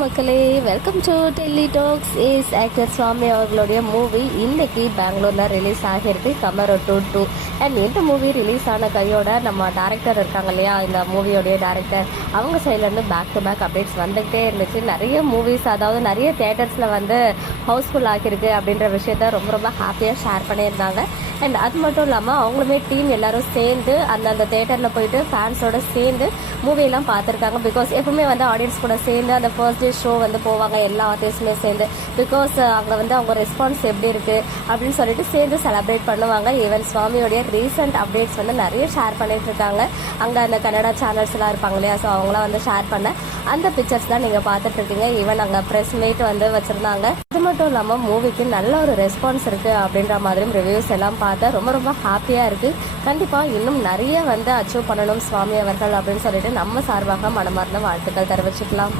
மக்களே, welcome to Delhi talks. Is actor Swami அவர்களுடைய movie இன்னைக்கு பெங்களூர்ல ரிலீஸ் ஆகிருக்கு, கமர் 2 அண்ட் இந்த மூவி ரிலீஸ் ஆன கையோட நம்ம டேரக்டர் இருக்காங்க இல்லையா, இந்த மூவியோடைய டேரக்டர், அவங்க சைட்லேருந்து பேக் டு பேக் அப்டேட்ஸ் வந்துகிட்டே இருந்துச்சு. நிறைய மூவிஸ், அதாவது நிறைய தேட்டர்ஸில் வந்து ஹவுஸ்ஃபுல் ஆகிருக்கு அப்படின்ற விஷயத்த ரொம்ப ரொம்ப ஹாப்பியாக ஷேர் பண்ணியிருந்தாங்க. அண்ட் அது மட்டும் இல்லாமல் அவங்களுமே டீம் எல்லாரும் சேர்ந்து அந்தந்த தேட்டரில் போயிட்டு ஃபேன்ஸோட சேர்ந்து மூவியெல்லாம் பார்த்துருக்காங்க. பிகாஸ் எப்பவுமே வந்து ஆடியன்ஸ் கூட சேர்ந்து அந்த ஃபர்ஸ்ட் டே ஷோ வந்து போவாங்க எல்லா ஆர்டிஸ்டுமே சேர்ந்து. பிகாஸ் அங்கே வந்து அவங்க ரெஸ்பான்ஸ் எப்படி இருக்குது அப்படின்னு சொல்லிட்டு சேர்ந்து செலிப்ரேட் பண்ணுவாங்க. ஈவன் சுவாமியோடைய ரீசெண்ட் அப்டேட்ஸ் வந்து நிறைய ஷேர் பண்ணிட்டு இருக்காங்க. அங்கே அந்த கன்னடா சேனல்ஸ் எல்லாம் இருப்பாங்க இல்லையா, ஸோ அவங்களாம் வந்து ஷேர் பண்ண அந்த பிக்சர்ஸ் தான் நீங்கள் பார்த்துட்டு இருக்கீங்க. ஈவன் அங்கே ப்ரெஸ் மீட் வந்து வச்சுருந்தாங்க. அது மட்டும் இல்லாமல் மூவிக்கு நல்ல ஒரு ரெஸ்பான்ஸ் இருக்குது அப்படின்ற மாதிரியும் ரிவ்யூஸ் எல்லாம் பார்த்தா ரொம்ப ரொம்ப ஹாப்பியாக இருக்குது. கண்டிப்பாக இன்னும் நிறைய வந்து அச்சீவ் பண்ணணும் சுவாமி அவர்கள் அப்படின்னு சொல்லிட்டு நம்ம சார்பாக மனமார்ந்த வாழ்த்துக்கள் தெரிவிச்சுக்கலாம்.